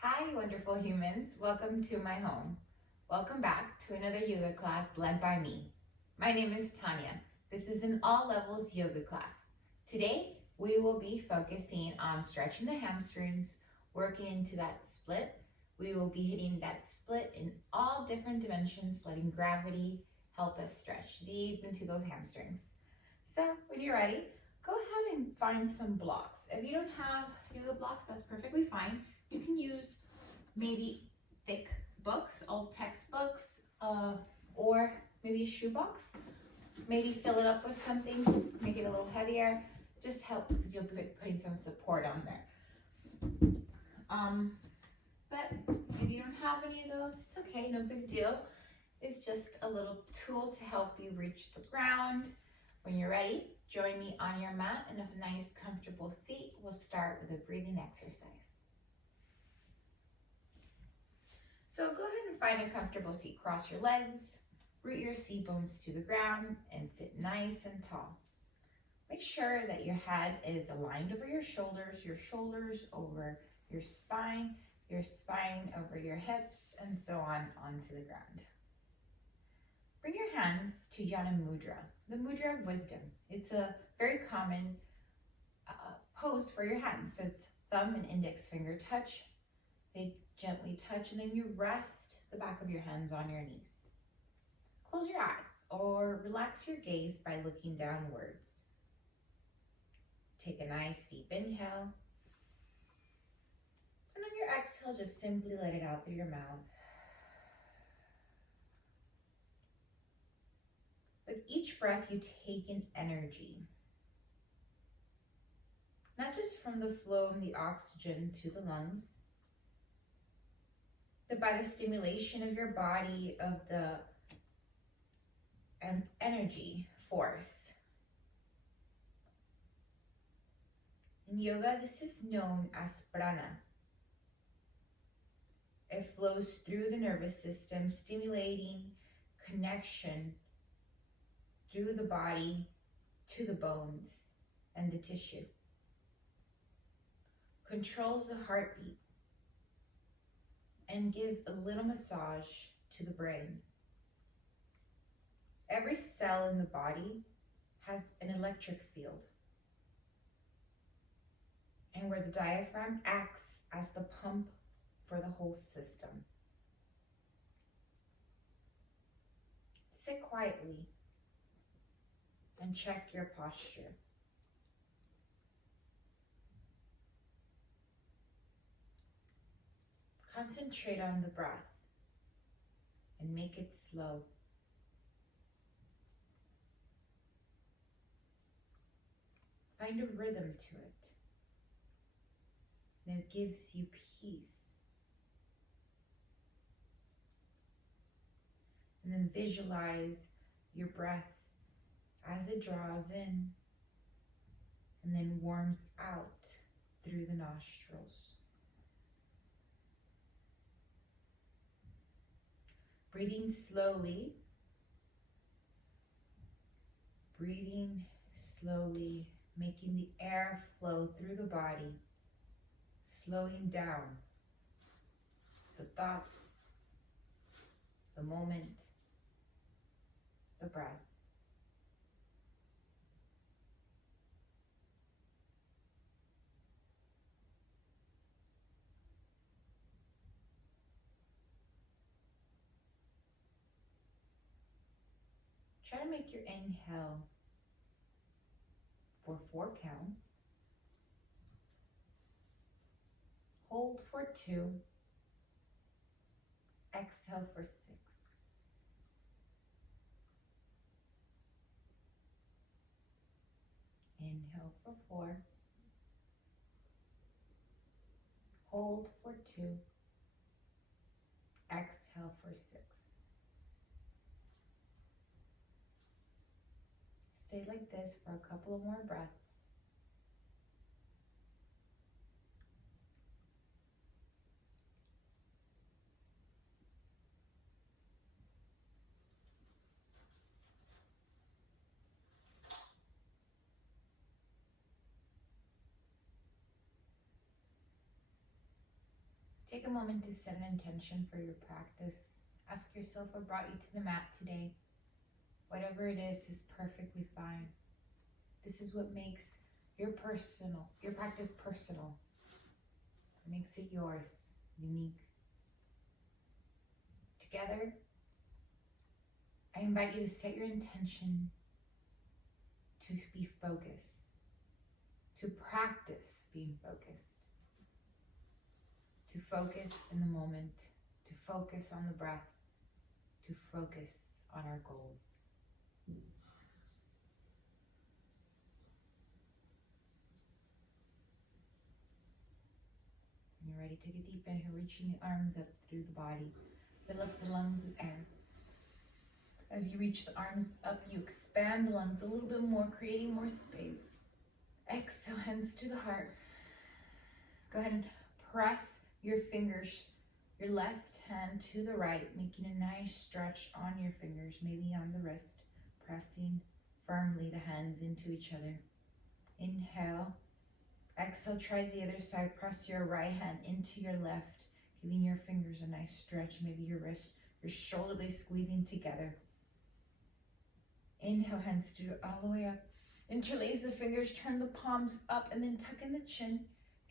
Hi, wonderful humans. Welcome to my home. Welcome back to another yoga class led by me. My name is Tanya. This is an all levels yoga class. Today, we will be focusing on stretching the hamstrings, working into that split. We will be hitting that split in all different dimensions, letting gravity help us stretch deep into those hamstrings. So, when you're ready, go ahead and find some blocks. If you don't have yoga blocks, that's perfectly fine. You can use maybe thick books, old textbooks, or maybe a shoebox. Maybe fill it up with something, make it a little heavier. Just help because you'll be putting some support on there. But if you don't have any of those, it's okay, no big deal. It's just a little tool to help you reach the ground. When you're ready, join me on your mat in a nice, comfortable seat. We'll start with a breathing exercise. So go ahead and find a comfortable seat. Cross your legs, root your seat bones to the ground, and sit nice and tall. Make sure that your head is aligned over your shoulders over your spine over your hips, and so on onto the ground. Bring your hands to Jnana Mudra, the mudra of wisdom. It's a very common pose for your hands. So it's thumb and index finger touch. They gently touch, and then you rest the back of your hands on your knees. Close your eyes or relax your gaze by looking downwards. Take a nice deep inhale. And on your exhale, just simply let it out through your mouth. With each breath, you take in energy. Not just from the flow of the oxygen to the lungs, but by the stimulation of your body, of the energy force. In yoga, this is known as prana. It flows through the nervous system, stimulating connection through the body to the bones and the tissue. Controls the heartbeat and gives a little massage to the brain. Every cell in the body has an electric field, and where the diaphragm acts as the pump for the whole system. Sit quietly and check your posture. Concentrate on the breath and make it slow. Find a rhythm to it that gives you peace. And then visualize your breath as it draws in and then warms out through the nostrils. Breathing slowly, making the air flow through the body, slowing down the thoughts, the moment, the breath. Try to make your inhale for 4 counts. Hold for 2. Exhale for 6. Inhale for 4. Hold for 2. Exhale for 6. Stay like this for a couple of more breaths. Take a moment to set an intention for your practice. Ask yourself what brought you to the mat today. Whatever it is perfectly fine. This is what makes your practice personal. It makes it yours, unique. Together, I invite you to set your intention to be focused, to practice being focused, to focus in the moment, to focus on the breath, to focus on our goals. When you're ready, take a deep inhale, reaching the arms up through the body. Fill up the lungs with air. As you reach the arms up, you expand the lungs a little bit more, creating more space. Exhale, hands to the heart. Go ahead and press your fingers, your left hand to the right, making a nice stretch on your fingers, maybe on the wrist, pressing firmly the hands into each other. Inhale. Exhale, try the other side. Press your right hand into your left, giving your fingers a nice stretch, maybe your wrist, your shoulder blades squeezing together. Inhale, hands to all the way up. Interlace the fingers, turn the palms up, and then tuck in the chin.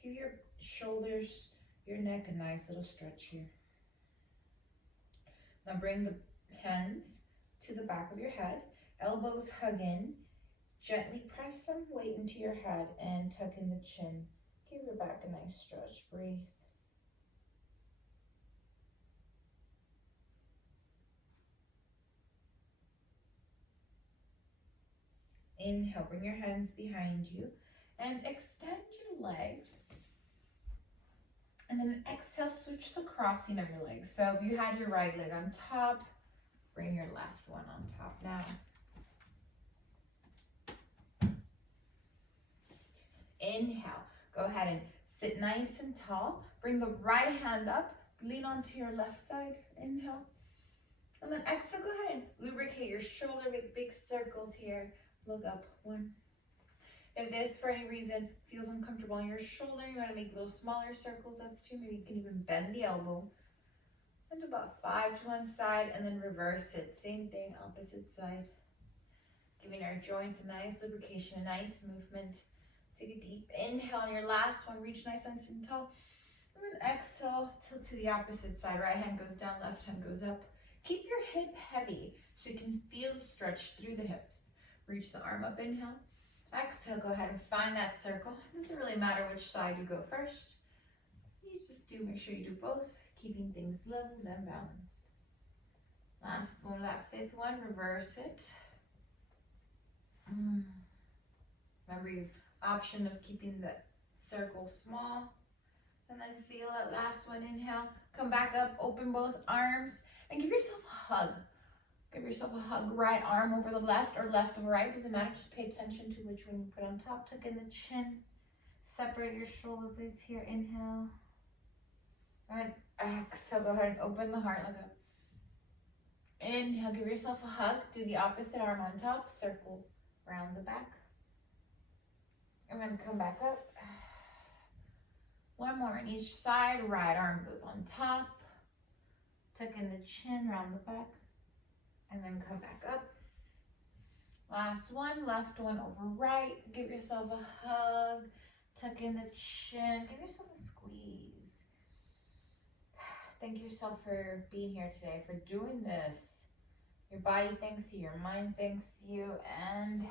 Give your shoulders, your neck a nice little stretch here. Now bring the hands to the back of your head. Elbows hug in. Gently press some weight into your head and tuck in the chin. Give your back a nice stretch. Breathe. Inhale, bring your hands behind you and extend your legs. And then exhale, switch the crossing of your legs. So if you had your right leg on top, bring your left one on top now. Inhale, go ahead and sit nice and tall. Bring the right hand up, lean onto your left side. Inhale. And then exhale, go ahead and lubricate your shoulder, make big circles here. Look up, one. If this, for any reason, feels uncomfortable on your shoulder, you want to make little smaller circles, that's two. Maybe you can even bend the elbow. And about 5 to one side, and then reverse it. Same thing, opposite side. Giving our joints a nice lubrication, a nice movement. Take a deep inhale on your last one, reach nice and tall. And then exhale, tilt to the opposite side. Right hand goes down, left hand goes up. Keep your hip heavy so you can feel the stretch through the hips. Reach the arm up, inhale. Exhale, go ahead and find that circle. It doesn't really matter which side you go first. You just make sure you do both, keeping things level and balanced. Last one, that 5th one, reverse it. Remember your option of keeping the circle small. And then feel that last one, inhale. Come back up, open both arms, and give yourself a hug. Give yourself a hug, right arm over the left or left over right, doesn't matter, just pay attention to which one you put on top. Tuck in the chin, separate your shoulder blades here, inhale. And exhale, go ahead and open the heart, look up. Inhale, give yourself a hug, do the opposite arm on top, circle around the back. And then come back up. One more on each side, right arm goes on top. Tuck in the chin, round the back. And then come back up. Last one, left one over right. Give yourself a hug. Tuck in the chin. Give yourself a squeeze. Thank yourself for being here today, for doing this. Your body thanks you, your mind thanks you, and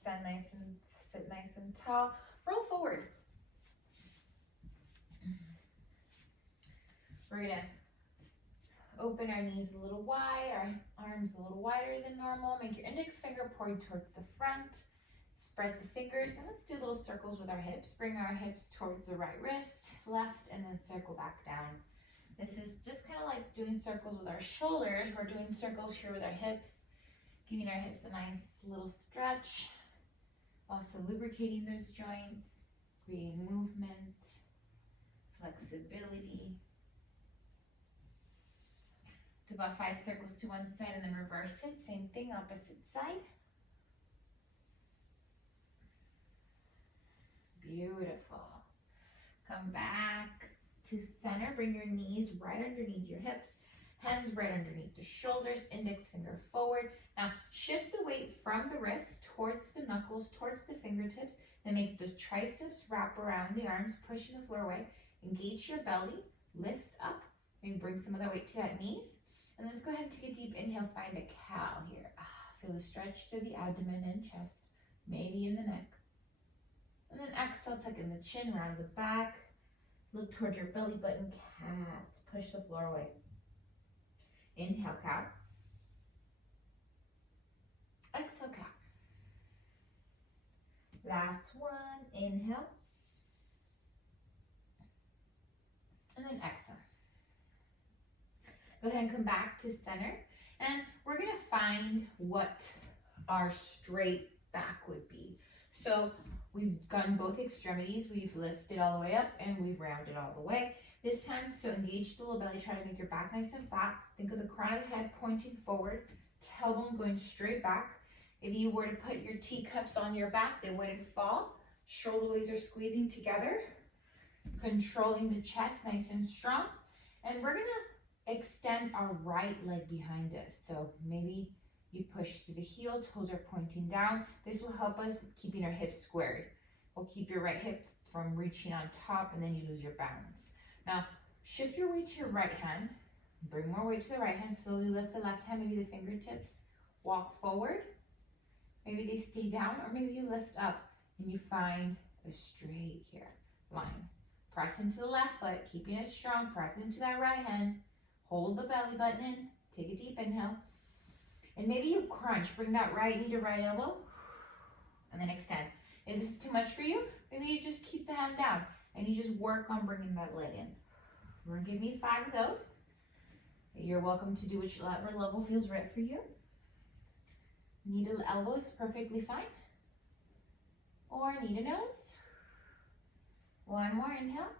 stand nice and sit nice and tall. Roll forward. We're gonna open our knees a little wide, our arms a little wider than normal. Make your index finger point towards the front. Spread the fingers, and let's do little circles with our hips. Bring our hips towards the right wrist, left, and then circle back down. This is just kind of like doing circles with our shoulders. We're doing circles here with our hips, giving our hips a nice little stretch. Also lubricating those joints, creating movement, flexibility. Do about 5 circles to one side and then reverse it. Same thing, opposite side. Beautiful. Come back. to center. Bring your knees right underneath your hips, hands right underneath the shoulders, index finger forward. Now shift the weight from the wrist towards the knuckles, towards the fingertips, then make those triceps wrap around the arms, pushing the floor away. Engage your belly, lift up, and bring some of that weight to that knees. And let's go ahead and take a deep inhale, find a cow here. Feel the stretch to the abdomen and chest, maybe in the neck. And then exhale, tuck in the chin, round the back. Look towards your belly button, cat. Push the floor away. Inhale, cow. Exhale, cow. Last one, inhale. And then exhale. Go ahead and come back to center. And we're gonna find what our straight back would be. So we've done both extremities. We've lifted all the way up and we've rounded all the way. This time, so engage the low belly, try to make your back nice and flat. Think of the crown of the head pointing forward, tailbone going straight back. If you were to put your teacups on your back, they wouldn't fall. Shoulder blades are squeezing together, controlling the chest nice and strong. And we're gonna extend our right leg behind us. So maybe you push through the heel, toes are pointing down. This will help us keeping our hips squared. We'll keep your right hip from reaching on top and then you lose your balance. Now, shift your weight to your right hand. Bring more weight to the right hand. Slowly lift the left hand, maybe the fingertips. Walk forward. Maybe they stay down, or maybe you lift up and you find a straight here line. Press into the left foot, keeping it strong. Press into that right hand. Hold the belly button in. Take a deep inhale. And maybe you crunch. Bring that right knee to right elbow. And then extend. If this is too much for you, maybe you just keep the hand down. And you just work on bringing that leg in. We're going to give me 5 of those. You're welcome to do whichever level feels right for you. Knee to elbow is perfectly fine. Or knee to nose. One more inhale.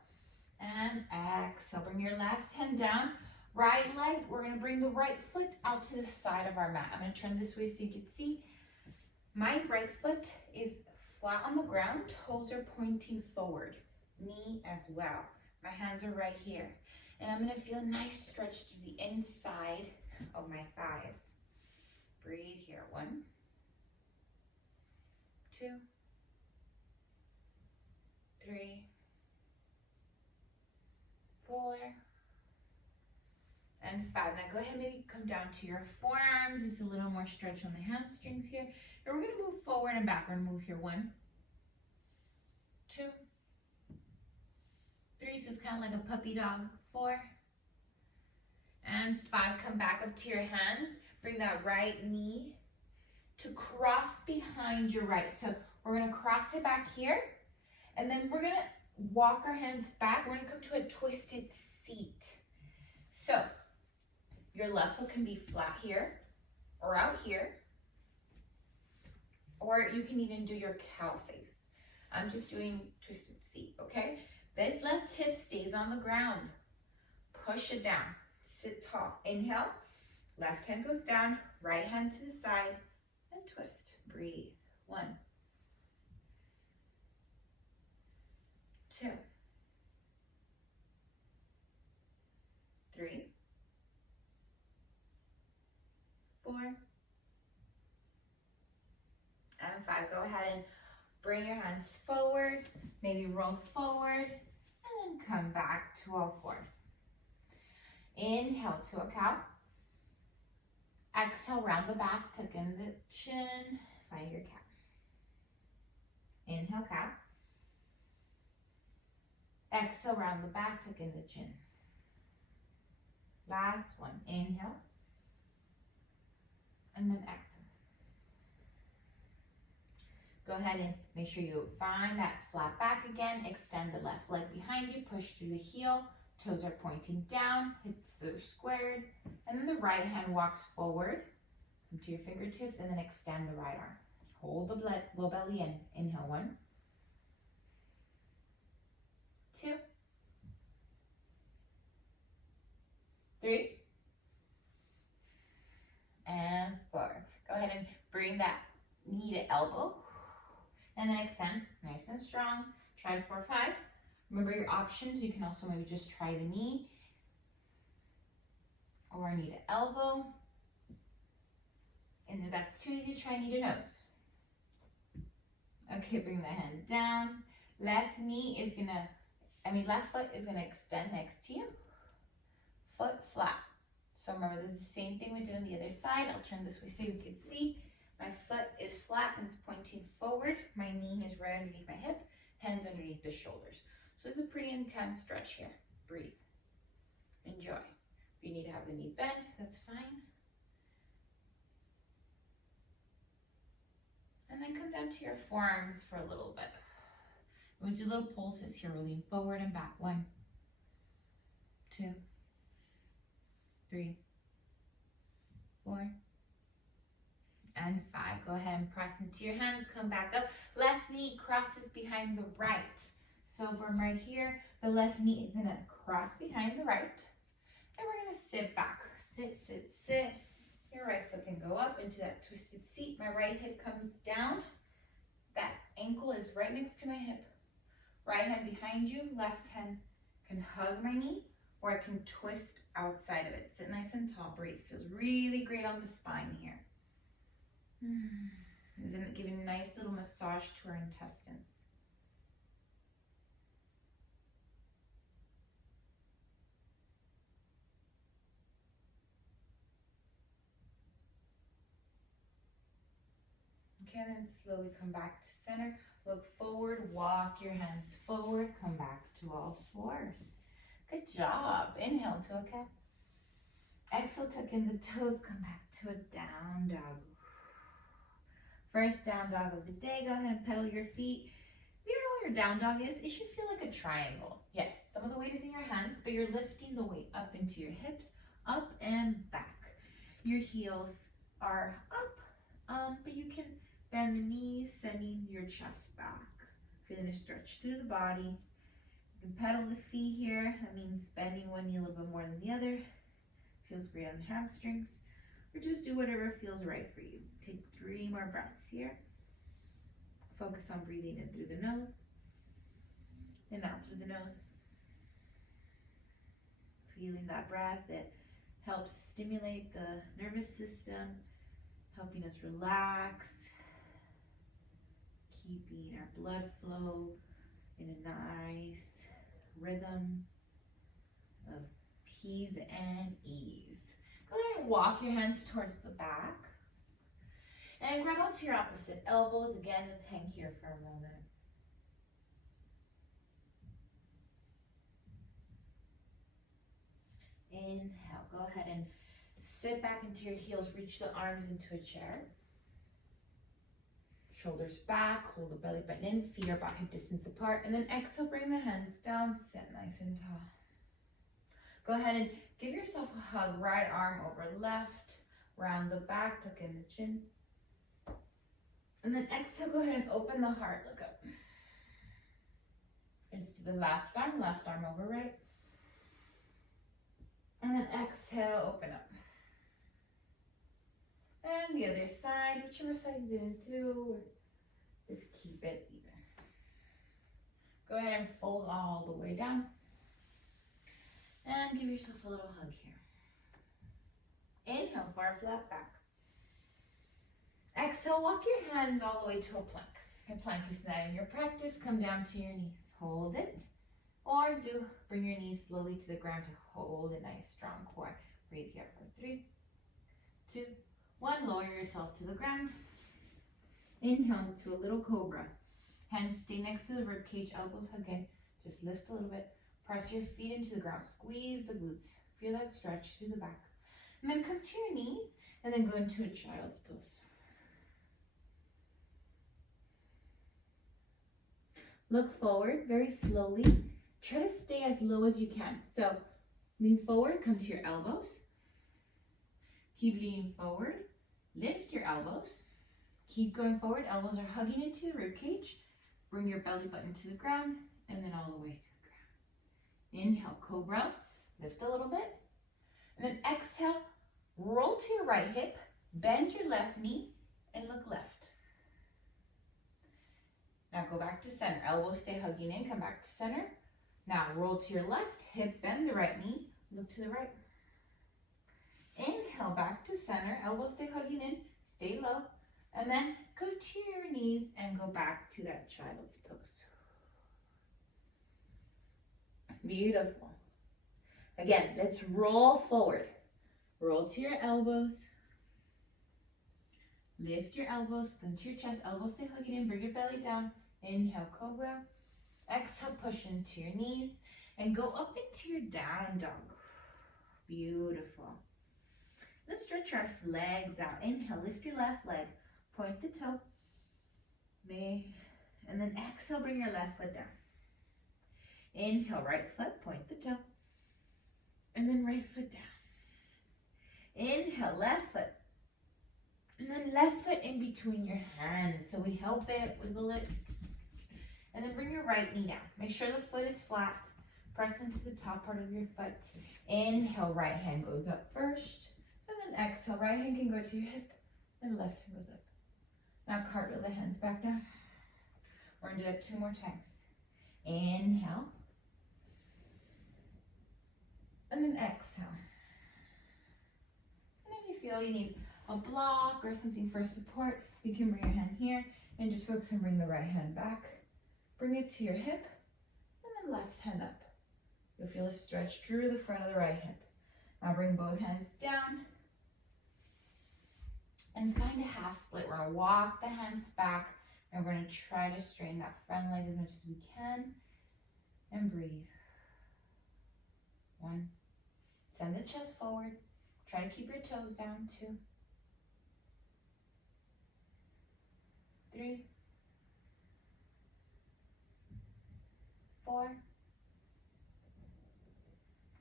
And exhale. Bring your left hand down. Right leg, we're going to bring the right foot out to the side of our mat. I'm going to turn this way so you can see. My right foot is flat on the ground. Toes are pointing forward. Knee as well. My hands are right here. And I'm going to feel a nice stretch through the inside of my thighs. Breathe here. 1, 2, 3, 4, and 5. Now go ahead and maybe come down to your forearms. It's a little more stretch on the hamstrings here. And we're going to move forward and back. We're going to move here. 1, 2, 3. So it's kind of like a puppy dog. 4 and 5. Come back up to your hands. Bring that right knee to cross behind your right. So we're going to cross it back here. And then we're going to walk our hands back. We're going to come to a twisted seat. So your left foot can be flat here or out here. Or you can even do your cow face. I'm just doing twisted seat, okay? This left hip stays on the ground. Push it down. Sit tall. Inhale. Left hand goes down. Right hand to the side. And twist. Breathe. 1, 2, 3, 4, and 5. Go ahead and bring your hands forward. Maybe roll forward. And then come back to all fours. Inhale to a cow. Exhale, round the back, tuck in the chin, find your cow. Inhale, cow. Exhale, round the back, tuck in the chin. Last one, inhale. And then exhale. Go ahead and make sure you find that flat back again. Extend the left leg behind you, push through the heel. Toes are pointing down, hips are squared, and then the right hand walks forward. Come to your fingertips and then extend the right arm. Hold the low belly in. Inhale, 1, 2, 3, and 4. Go ahead and bring that knee to elbow, and then extend nice and strong. Try to 4, 5. Remember your options. You can also maybe just try the knee or knee to elbow. And if that's too easy, try knee to nose. Okay, bring the hand down. Left foot is gonna extend next to you. Foot flat. So remember, this is the same thing we did on the other side. I'll turn this way so you can see. My foot is flat and it's pointing forward. My knee is right underneath my hip, hands underneath the shoulders. So it's a pretty intense stretch here. Breathe. Enjoy. If you need to have the knee bent, that's fine. And then come down to your forearms for a little bit. We'll do little pulses here. We'll lean forward and back. 1, 2, 3, 4, and 5. Go ahead and press into your hands. Come back up. Left knee crosses behind the right. So from right here, the left knee is gonna cross behind the right. And we're gonna sit back. Sit, sit, sit. Your right foot can go up into that twisted seat. My right hip comes down. That ankle is right next to my hip. Right hand behind you. Left hand can hug my knee, or I can twist outside of it. Sit nice and tall. Breathe. Feels really great on the spine here. Isn't it giving a nice little massage to our intestines? Okay, then slowly come back to center. Look forward, walk your hands forward, come back to all fours. Good job. Inhale to a cow. Exhale, tuck in the toes, come back to a down dog. First down dog of the day. Go ahead and pedal your feet. If you don't know what your down dog is, it should feel like a triangle. Yes, some of the weight is in your hands, but you're lifting the weight up into your hips, up and back. Your heels are up, but you can bend the knees, sending your chest back. Feeling a stretch through the body. You can pedal the feet here. That means bending one knee a little bit more than the other. Feels great on the hamstrings. Or just do whatever feels right for you. Take 3 more breaths here. Focus on breathing in through the nose and out through the nose. Feeling that breath that helps stimulate the nervous system, helping us relax, keeping our blood flow in a nice rhythm of peace and ease. Go ahead and walk your hands towards the back. And grab onto your opposite elbows. Again, let's hang here for a moment. Inhale. Go ahead and sit back into your heels. Reach the arms into a chair. Shoulders back. Hold the belly button in. Feet are about hip distance apart. And then exhale, bring the hands down. Sit nice and tall. Go ahead and give yourself a hug. Right arm over left. Round the back. Tuck in the chin. And then exhale, go ahead and open the heart. Look up. It's to the left arm over right. And then exhale, open up. And the other side, whichever side you didn't do, just keep it even. Go ahead and fold all the way down. And give yourself a little hug here. Inhale for a flat back. Exhale, walk your hands all the way to a plank. A plank is not in your practice. Come down to your knees. Hold it. Or bring your knees slowly to the ground to hold a nice strong core. Breathe here for 3, 2, 1. Lower yourself to the ground. Inhale to a little cobra. Hands stay next to the rib cage. Elbows hug in. Just lift a little bit. Press your feet into the ground. Squeeze the glutes. Feel that stretch through the back. And then come to your knees. And then go into a child's pose. Look forward very slowly. Try to stay as low as you can. So lean forward, come to your elbows. Keep leaning forward. Lift your elbows. Keep going forward. Elbows are hugging into the rib cage. Bring your belly button to the ground and then all the way to the ground. Inhale, cobra. Lift a little bit. And then exhale, roll to your right hip. Bend your left knee and look left. Now go back to center. Elbows stay hugging in. Come back to center. Now roll to your left, hip bend the right knee, look to the right. Inhale back to center, elbows stay hugging in, stay low. And then go to your knees and go back to that child's pose. Beautiful. Again, let's roll forward. Roll to your elbows. Lift your elbows, clench your chest, elbows stay hugging in, bring your belly down. Inhale, cobra. Exhale, push into your knees and go up into your down dog. Beautiful. Let's stretch our legs out. Inhale, lift your left leg, point the toe. And then exhale, bring your left foot down. Inhale, right foot, point the toe. And then right foot down. Inhale, left foot. And then left foot in between your hands. So we help it, wiggle it. And then bring your right knee down. Make sure the foot is flat. Press into the top part of your foot. Inhale, right hand goes up first. And then exhale, right hand can go to your hip. And left hand goes up. Now cartwheel the hands back down. We're going to do that 2 more times. Inhale. And then exhale. And if you feel you need a block or something for support, you can bring your hand here and just focus and bring the right hand back. Bring it to your hip and then left hand up. You'll feel a stretch through the front of the right hip. Now bring both hands down and find a half split. We're going to walk the hands back and we're going to try to strain that front leg as much as we can and breathe. 1. Send the chest forward. Try to keep your toes down. 2. 3. 4.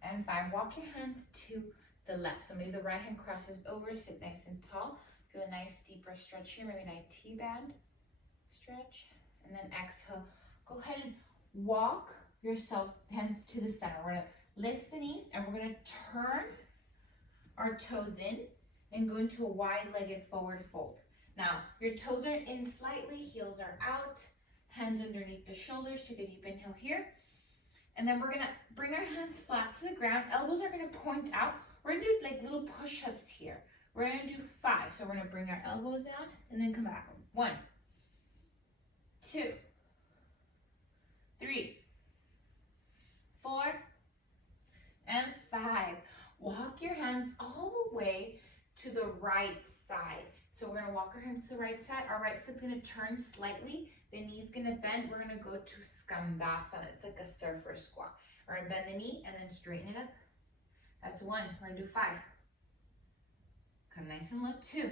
And 5. Walk your hands to the left. So maybe the right hand crosses over, sit nice and tall. Feel a nice deeper stretch here, maybe a nice T-band stretch. And then exhale. Go ahead and walk yourself hands to the center. We're going to lift the knees and we're going to turn our toes in and go into a wide-legged forward fold. Now, your toes are in slightly, heels are out, hands underneath the shoulders. Take a deep inhale here. And then we're going to bring our hands flat to the ground. Elbows are going to point out. We're going to do like little push-ups here. We're going to do 5. So we're going to bring our elbows down and then come back. 1, 2, 3, 4, and 5. Walk your hands all the way to the right side. So we're going to walk our hands to the right side. Our right foot's going to turn slightly. The knee's going to bend. We're going to go to Skandasana. It's like a surfer squat. We're going to bend the knee and then straighten it up. That's 1. We're going to do 5. Come nice and low. 2.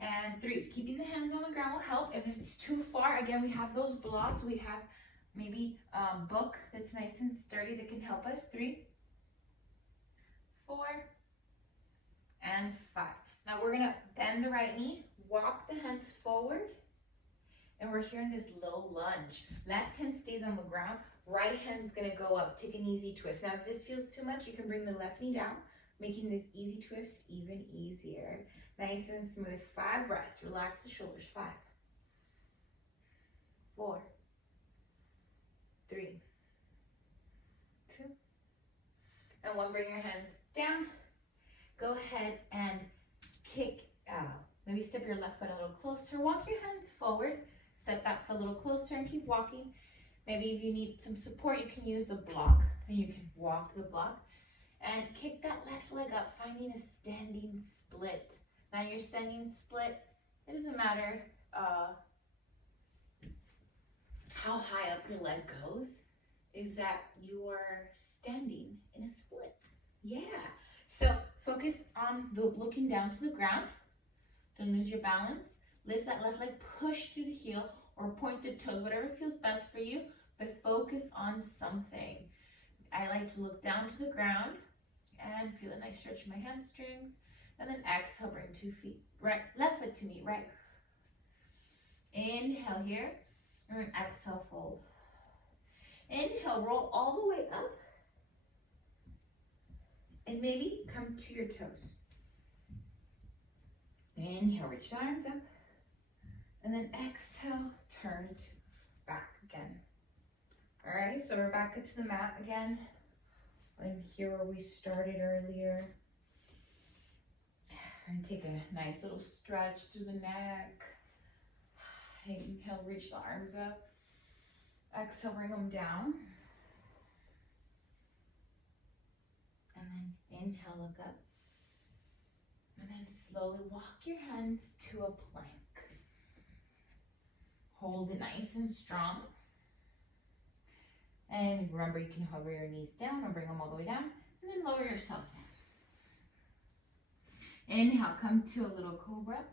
And 3. Keeping the hands on the ground will help. If it's too far, again, we have those blocks. We have maybe a book that's nice and sturdy that can help us. 3, 4, and 5. Now we're going to bend the right knee, walk the hands forward, and we're here in this low lunge. Left hand stays on the ground, right hand's going to go up. Take an easy twist. Now if this feels too much, you can bring the left knee down, making this easy twist even easier. Nice and smooth. 5 breaths. Relax the shoulders. 5, 4, 3, 2, and 1. Bring your hands down. Go ahead and kick out. Maybe step your left foot a little closer. Walk your hands forward. Step that foot a little closer and keep walking. Maybe if you need some support, you can use a block and you can walk the block. And kick that left leg up, finding a standing split. Now your standing split, it doesn't matter how high up your leg goes, is that you are standing in a split. Yeah. So focus on looking down to the ground. Don't lose your balance. Lift that left leg, push through the heel or point the toes, whatever feels best for you, but focus on something. I like to look down to the ground and feel a nice stretch in my hamstrings. And then exhale, bring 2 feet, left foot to knee, right. Inhale here, and then exhale, fold. Inhale, roll all the way up. And maybe come to your toes. Inhale, reach the arms up. And then exhale, turn back again. All right, so we're back to the mat again. And here where we started earlier. And take a nice little stretch through the neck. Inhale, reach the arms up. Exhale, bring them down. And then inhale, look up. And then slowly walk your hands to a plank. Hold it nice and strong. And remember, you can hover your knees down or bring them all the way down. And then lower yourself down. Inhale, come to a little cobra.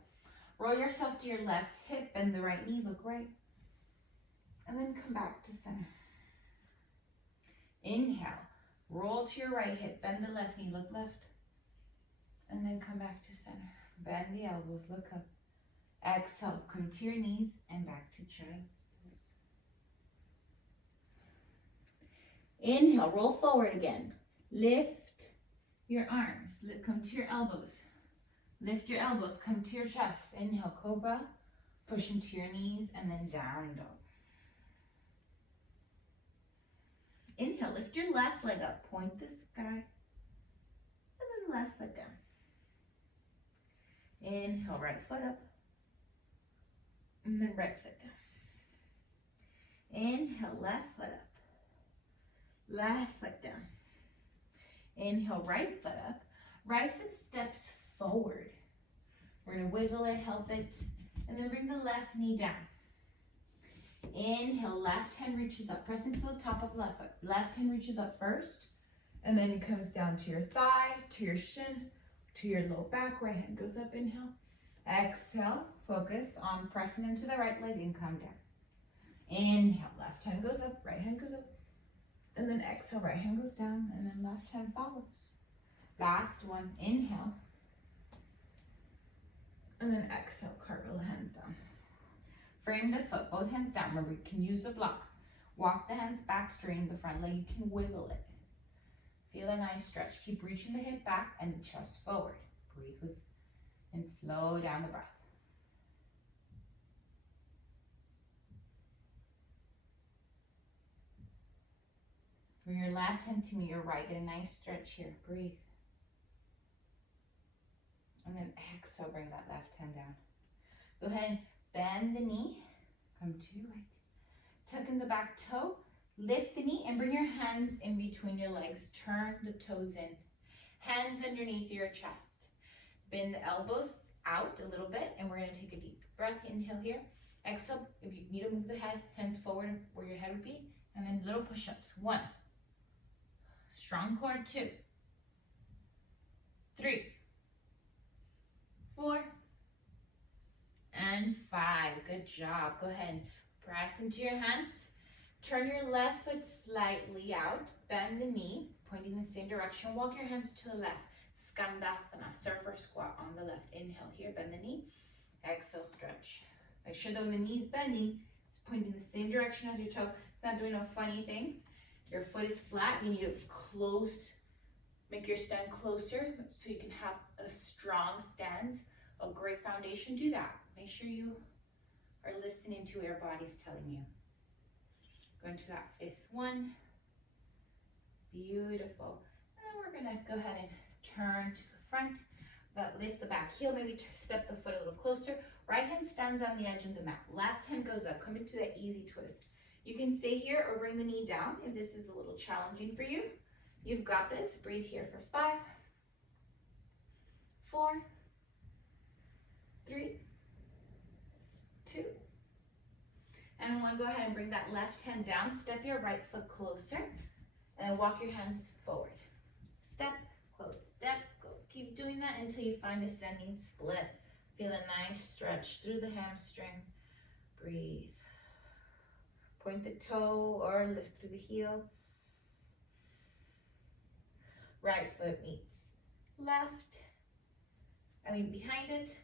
Roll yourself to your left hip, bend the right knee, look right. And then come back to center. Inhale, roll to your right hip, bend the left knee, look left. And then come back to center. Bend the elbows, look up. Exhale, come to your knees and back to child's pose. Inhale, roll forward again. Lift your arms, come to your elbows. Lift your elbows, come to your chest. Inhale, cobra. Push into your knees and then down dog. Inhale, lift your left leg up, point the sky. And then left foot down. Inhale, right foot up. And then right foot down. Inhale, left foot up. Left foot down. Inhale, right foot up. Right foot steps forward. We're going to wiggle it, help it, and then bring the left knee down. Inhale, left hand reaches up. Press into the top of left foot. Left hand reaches up first, and then it comes down to your thigh, to your shin, to your low back. Right hand goes up, inhale. Exhale, focus on pressing into the right leg and come down. Inhale, left hand goes up, right hand goes up. And then exhale, right hand goes down, and then left hand follows. Last one, inhale. And then exhale, cartwheel the hands down. Frame the foot, both hands down. Remember, you can use the blocks. Walk the hands back, straighten the front leg. You can wiggle it. Feel a nice stretch. Keep reaching the hip back and the chest forward. Breathe with and slow down the breath. Bring your left hand to meet your right. Get a nice stretch here. Breathe. And then exhale, bring that left hand down. Go ahead and bend the knee. Come to your right. Tuck in the back toe. Lift the knee and bring your hands in between your legs. Turn the toes in. Hands underneath your chest. Bend the elbows out a little bit, and we're going to take a deep breath. Inhale here. Exhale. If you need to move the head, hands forward where your head would be. And then little push-ups. 1. Strong core. 2. 3. 4. And 5. Good job. Go ahead and press into your hands. Turn your left foot slightly out. Bend the knee, pointing in the same direction. Walk your hands to the left. Skandasana, surfer squat on the left. Inhale here, bend the knee. Exhale, stretch. Make sure that when the knee's bending, it's pointing the same direction as your toe. It's not doing no funny things. Your foot is flat. You need to close, make your stand closer so you can have a strong stance, a great foundation. Do that. Make sure you are listening to what your body's telling you. Go into that 5th one. Beautiful. And then we're gonna go ahead and turn to the front. Lift the back heel, maybe step the foot a little closer. Right hand stands on the edge of the mat. Left hand goes up. Come into that easy twist. You can stay here or bring the knee down if this is a little challenging for you. You've got this. Breathe here for 5, 4, 3, 2, and 1. Go ahead and bring that left hand down. Step your right foot closer and walk your hands forward. Step, close, step, go. Keep doing that until you find a standing split. Feel a nice stretch through the hamstring. Breathe. Point the toe or lift through the heel. Right foot meets left. Behind it.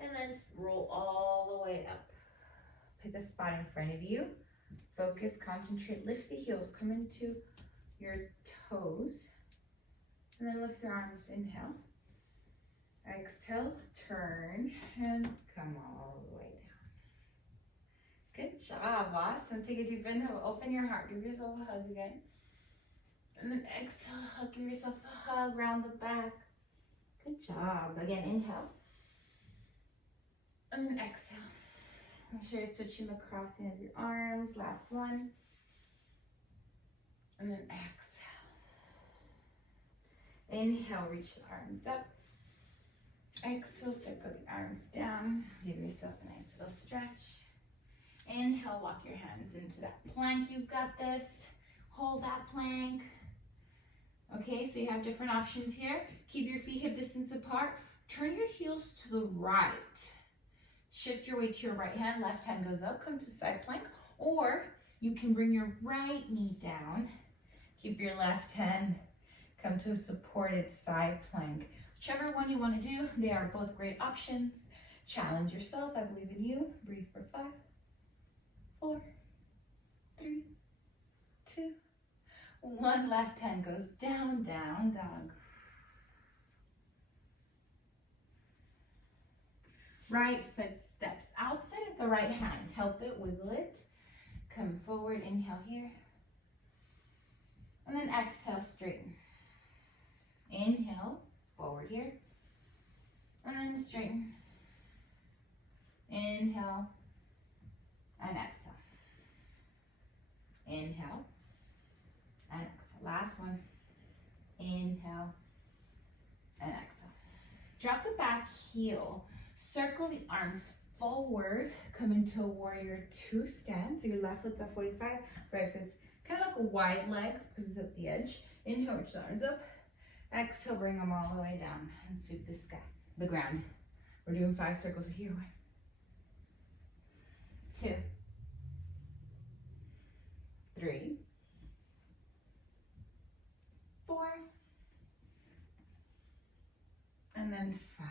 And then roll all the way up. Pick a spot in front of you. Focus, concentrate, lift the heels, come into your toes. And then lift your arms, inhale. Exhale, turn, and come all the way Good job, awesome. Take a deep inhale, open your heart, give yourself a hug again. And then exhale, hug, give yourself a hug round the back. Good job. Again, inhale. And then exhale. Make sure you're switching the crossing of your arms. Last one. And then exhale. Inhale, reach the arms up. Exhale, circle the arms down. Give yourself a nice little stretch. Inhale, walk your hands into that plank. You've got this. Hold that plank. Okay, so you have different options here. Keep your feet hip distance apart. Turn your heels to the right. Shift your weight to your right hand. Left hand goes up. Come to side plank. Or you can bring your right knee down. Keep your left hand. Come to a supported side plank. Whichever one you want to do, they are both great options. Challenge yourself. I believe in you. Breathe for 5, 4, 3, 2, 1. Left hand goes down, down, dog. Right foot steps outside of the right hand. Help it, wiggle it. Come forward, inhale here. And then exhale, straighten. Inhale, forward here. And then straighten. Inhale and exhale. Inhale and exhale. Last one. Inhale and exhale. Drop the back heel. Circle the arms forward. Come into a warrior 2 stance. So your left foot's at 45, right foot's kind of like a wide legs because it's at the edge. Inhale, reach the arms up. Exhale, bring them all the way down and sweep the ground. We're doing 5 circles here. 1, 2, 3, 4, and then 5.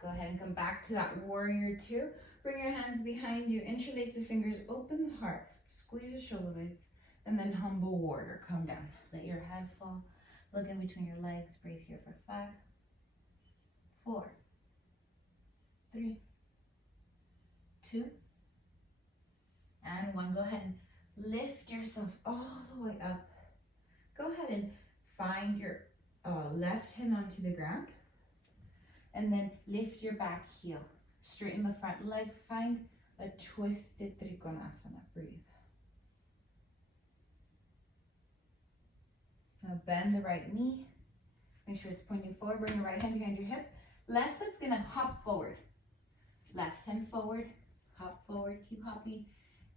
Go ahead and come back to that warrior 2. Bring your hands behind you, interlace the fingers, open the heart, squeeze the shoulder blades, and then humble warrior. Come down. Let your head fall. Look in between your legs. Breathe here for 5, 4, 3, 2, and 1. Go ahead and lift yourself all the way up. Go ahead and find your left hand onto the ground. And then lift your back heel. Straighten the front leg. Find a twisted Trikonasana. Breathe. Now bend the right knee. Make sure it's pointing forward. Bring your right hand behind your hip. Left foot's gonna hop forward. Left hand forward. Hop forward. Keep hopping.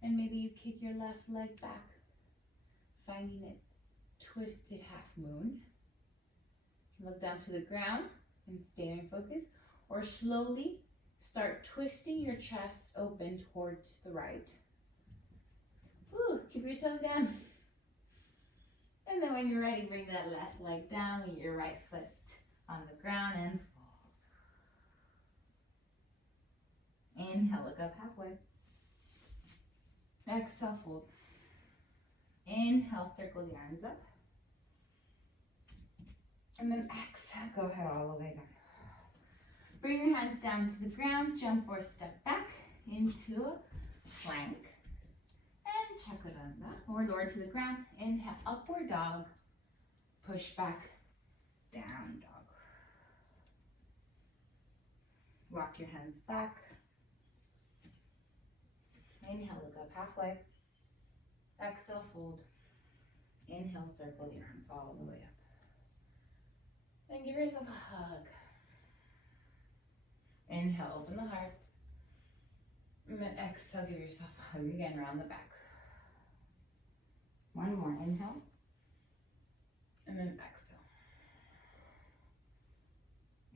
And maybe you kick your left leg back. Finding it twisted half moon. Look down to the ground and stay in focus. Or slowly start twisting your chest open towards the right. Woo, keep your toes down. And then when you're ready, bring that left leg down with your right foot on the ground and fold. Inhale, look up halfway. Exhale, fold. Inhale, circle the arms up. And then exhale, go ahead all the way down. Bring your hands down to the ground, jump or step back into a plank. And chaturanga, or lower to the ground. Inhale, upward dog. Push back, down dog. Walk your hands back. Inhale, look up halfway. Exhale, fold. Inhale, circle the arms all the way up. Then give yourself a hug. Inhale, open the heart. And then exhale, give yourself a hug again around the back. One more, inhale. And then exhale.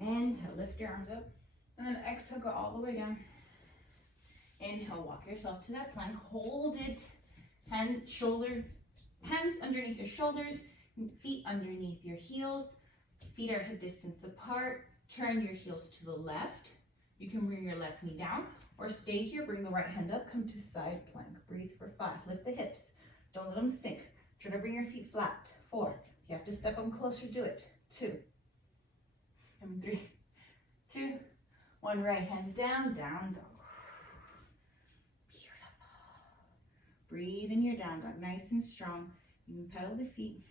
Inhale, lift your arms up. And then exhale, go all the way down. Inhale, walk yourself to that plank. Hold it. Hands underneath your shoulders. Feet underneath your heels. Feet are hip distance apart. Turn your heels to the left. You can bring your left knee down or stay here. Bring the right hand up. Come to side plank. Breathe for 5. Lift the hips. Don't let them sink. Try to bring your feet flat. 4. If you have to step them closer, do it. 2. And 3, 2, 1. Right hand down, down dog. Beautiful. Breathe in your down dog, nice and strong. You can pedal the feet.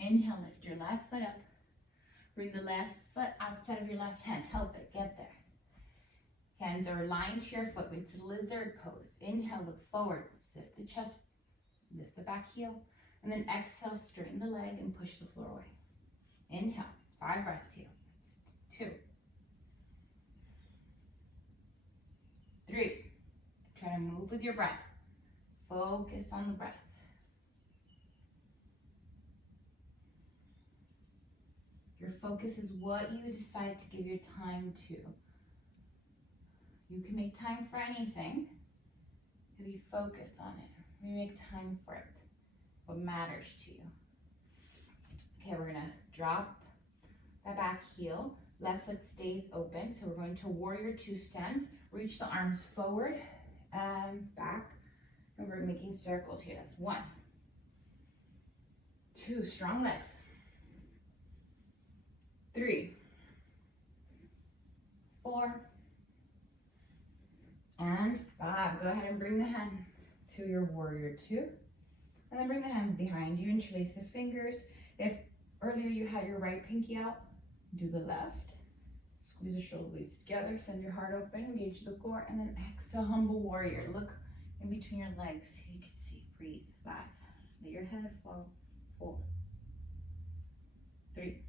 Inhale, lift your left foot up. Bring the left foot outside of your left hand. Help it get there. Hands are aligned to your foot. Into lizard pose. Inhale, look forward. Lift the chest. Lift the back heel. And then exhale, straighten the leg and push the floor away. Inhale, 5 breaths here. 2, 3. Try to move with your breath. Focus on the breath. Your focus is what you decide to give your time to. You can make time for anything if you focus on it. You make time for it, what matters to you. Okay, we're gonna drop that back heel. Left foot stays open, so we're going to warrior 2 stance. Reach the arms forward and back, and we're making circles here. That's 1, 2, strong legs. 3, 4, and 5. Go ahead and bring the hand to your warrior 2. And then bring the hands behind you, interlace the fingers. If earlier you had your right pinky out, do the left. Squeeze the shoulder blades together, send your heart open, engage the core, and then exhale, humble warrior. Look in between your legs so you can see. Breathe. 5. Let your head fall. 4, 3,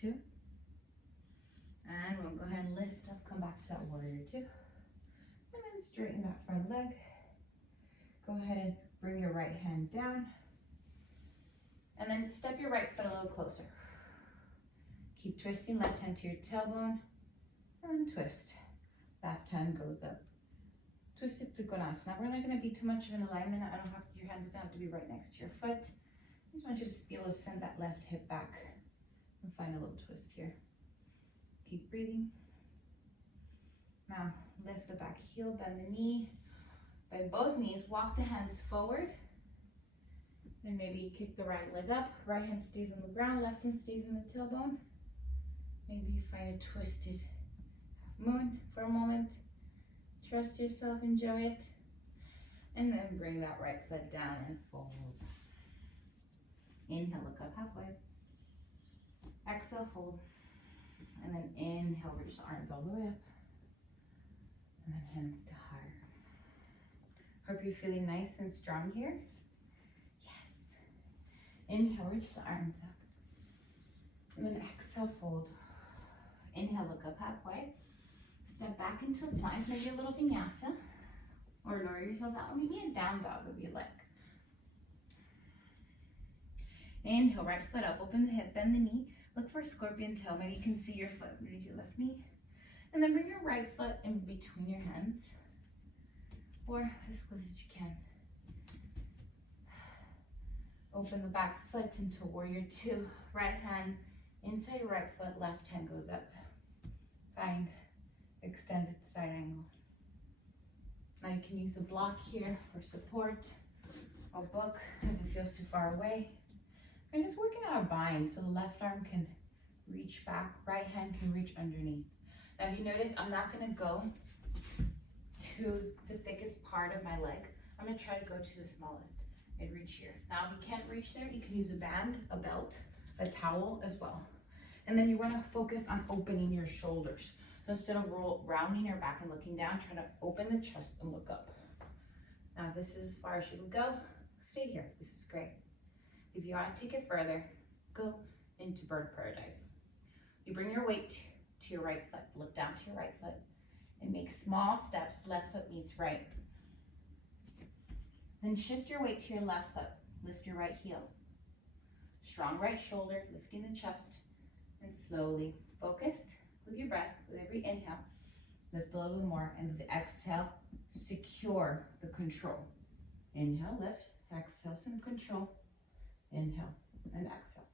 2. And we'll go ahead and lift up, come back to that warrior 2. And then straighten that front leg. Go ahead and bring your right hand down. And then step your right foot a little closer. Keep twisting, left hand to your tailbone. And twist. Left hand goes up. Twisted Trikonasana. We're not going to be too much of an alignment. Your hand doesn't have to be right next to your foot. I just want you to be able to send that left hip back and find a little twist here. Keep breathing. Now lift the back heel, bend the knee. Bend both knees, walk the hands forward. Then maybe you kick the right leg up. Right hand stays on the ground, left hand stays on the tailbone. Maybe you find a twisted half moon for a moment. Trust yourself, enjoy it. And then bring that right foot down and fold. Inhale, look up halfway. Exhale, fold. And then inhale, reach the arms all the way up. And then hands to heart. Hope you're feeling nice and strong here. Yes. Inhale, reach the arms up. And then exhale, fold. Inhale, look up halfway. Step back into a plank, maybe a little vinyasa. Or lower yourself out. Maybe a down dog if you like. Inhale, right foot up, open the hip, bend the knee. Look for a scorpion tail. Maybe you can see your foot underneath your left knee. And then bring your right foot in between your hands. Or as close as you can. Open the back foot into warrior 2. Right hand inside your right foot, left hand goes up. Find extended side angle. Now you can use a block here for support, a book if it feels too far away. And just working out a bind so the left arm can reach back, right hand can reach underneath. Now if you notice, I'm not gonna go to the thickest part of my leg. I'm gonna try to go to the smallest and reach here. Now if you can't reach there, you can use a band, a belt, a towel as well. And then you wanna focus on opening your shoulders. So instead of rounding your back and looking down, try to open the chest and look up. Now this is as far as you will go. Stay here, this is great. If you want to take it further, go into bird paradise. You bring your weight to your right foot, look down to your right foot, and make small steps, left foot meets right. Then shift your weight to your left foot, lift your right heel. Strong right shoulder, lifting the chest, and slowly focus with your breath, with every inhale, lift a little bit more, and with the exhale, secure the control. Inhale, lift, exhale, some control. Inhale and exhale.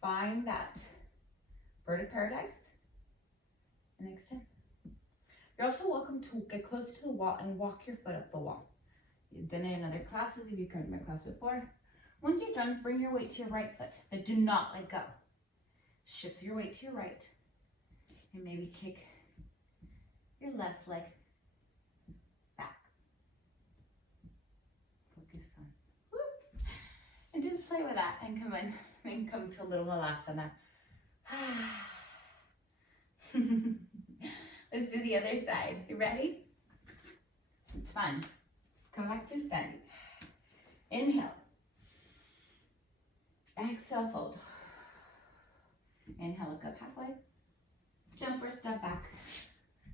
Find that bird of paradise and exhale. You're also welcome to get close to the wall and walk your foot up the wall. You've done it in other classes if you've come to my class before. Once you're done, bring your weight to your right foot, but do not let go. Shift your weight to your right and maybe kick your left leg on. Woo. And just play with that and come in and come to a little halasana. Let's do the other side. You ready? It's fun. Come back to standing. Inhale. Exhale, fold. Inhale, look up halfway. Jump or step back.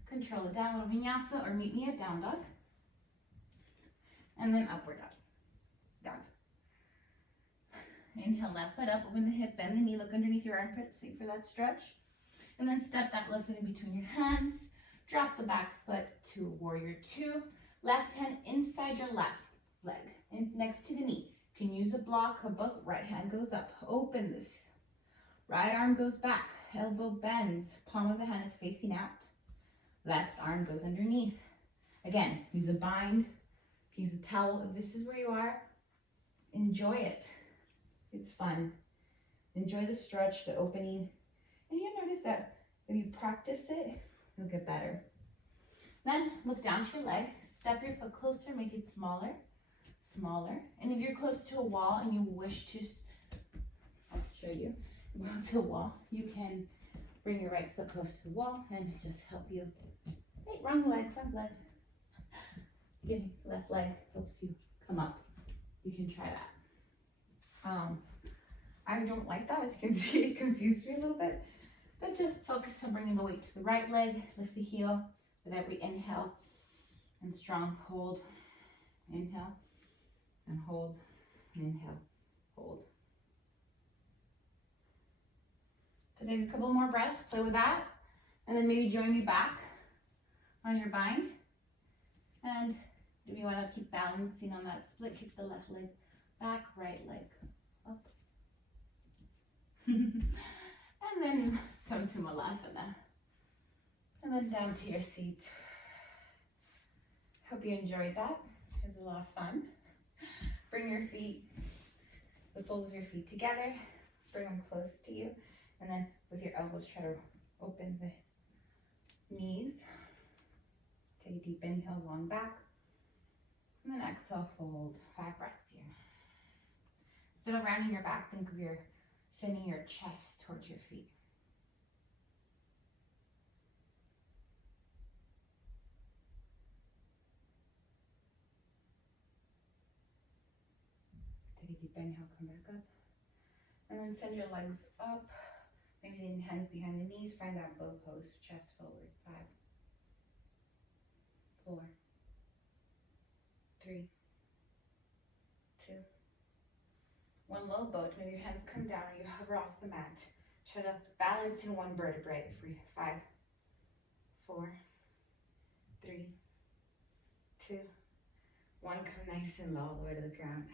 Control it. Down, little vinyasa, or meet me at down dog. And then upward dog. Down. Inhale, left foot up, open the hip, bend the knee, look underneath your armpit, see for that stretch. And then step that left foot in between your hands. Drop the back foot to warrior two. Left hand inside your left leg, and next to the knee. You can use a block, a book. Right hand goes up. Open this. Right arm goes back. Elbow bends. Palm of the hand is facing out. Left arm goes underneath. Again, use a bind. Use a towel. If this is where you are, enjoy it. It's fun. Enjoy the stretch, the opening. And you'll notice that if you practice it, you'll get better. Then look down to your leg. Step your foot closer, make it smaller, smaller. And if you're close to a wall and you wish to, I'll show you, go to a wall, you can bring your right foot close to the wall and just help you. Hey, wrong leg, front leg. Give me left leg, helps you come up. You can try that. I don't like that, as you can see, it confused me a little bit. But just focus on bringing the weight to the right leg, lift the heel with every inhale. And strong, hold, inhale, and hold, inhale, hold. So take a couple more breaths, play with that, and then maybe join me back on your bind. And if you want to keep balancing on that split, keep the left leg back, right leg up. And then come to Malasana. And then down to your seat. Hope you enjoyed that. It was a lot of fun. Bring your feet, the soles of your feet together. Bring them close to you. And then with your elbows, try to open the knees. Take a deep inhale, long back. And then exhale, fold. 5 breaths here. Instead of rounding your back, think of sending your chest towards your feet. Take a deep inhale, come back up. And then send your legs up. Maybe the hands behind the knees. Find that bow pose, chest forward. 5, 4, 3, 2, 1. Low boat. Maybe your hands come down or you hover off the mat. Try to balance in one vertebrae. 5, 4, 3, 2, 1. Come nice and low all the way to the ground.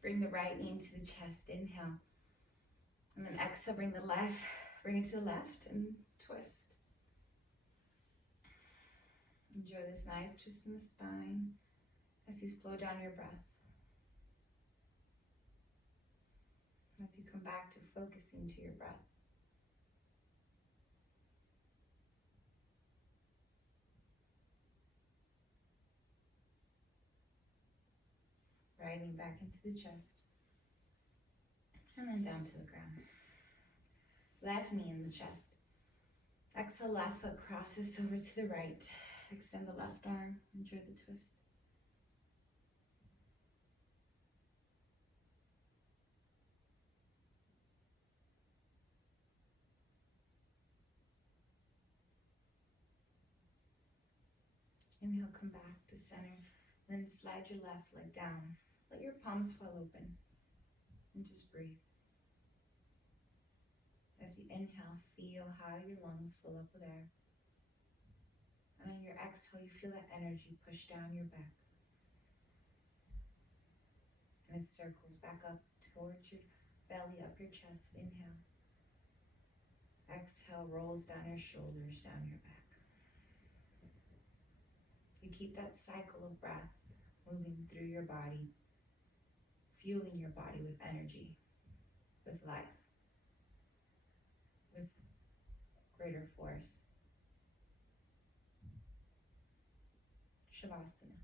Bring the right knee into the chest. Inhale. And then exhale, bring it to the left and twist. Enjoy this nice twist in the spine as you slow down your breath. As you come back to focusing to your breath. Riding back into the chest. And then down to the ground. Left knee in the chest. Exhale, left foot crosses over to the right. Extend the left arm. Enjoy the twist. Inhale, come back to center. Then slide your left leg down. Let your palms fall open. And just breathe. As you inhale, feel how your lungs fill up with air. And on your exhale, you feel that energy push down your back. And it circles back up towards your belly, up your chest. Inhale. Exhale, rolls down your shoulders, down your back. You keep that cycle of breath moving through your body, fueling your body with energy, with life, with greater force. Shavasana.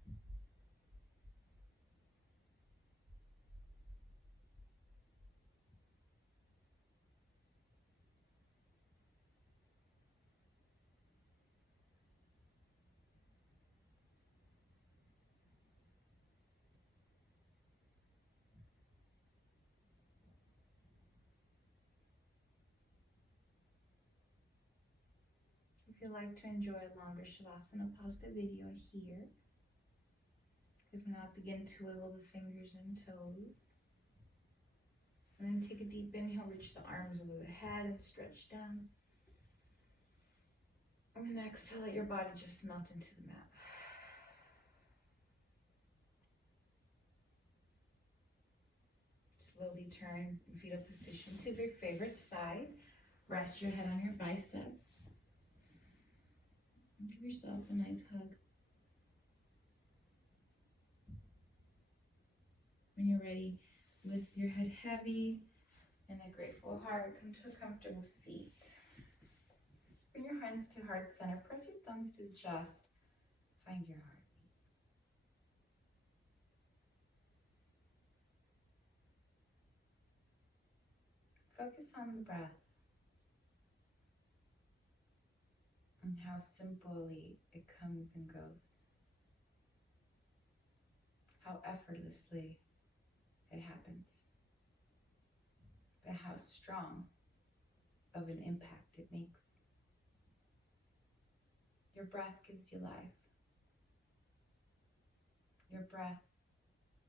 you like to enjoy a longer Shavasana, pause the video here. If not, begin to wiggle the fingers and toes. And then take a deep inhale, reach the arms over the head and stretch down. And then exhale, let your body just melt into the mat. Slowly turn in fetal position to your favorite side. Rest your head on your bicep. And give yourself a nice hug. When you're ready, with your head heavy and a grateful heart, come to a comfortable seat. Bring your hands to heart center. Press your thumbs to just find your heartbeat. Focus on the breath and how simply it comes and goes. How effortlessly it happens. But how strong of an impact it makes. Your breath gives you life. Your breath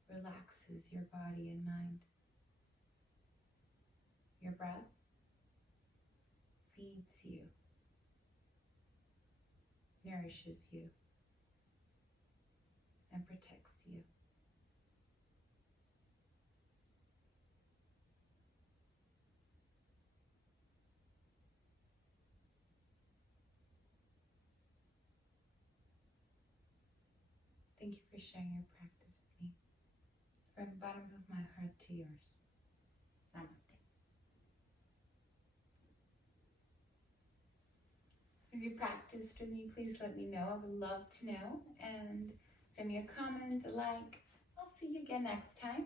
relaxes your body and mind. Your breath feeds you, nourishes you, and protects you. Thank you for sharing your practice with me. From the bottom of my heart to yours. Namaste. If you practiced with me, please let me know. I would love to know. And send me a comment, a like. I'll see you again next time.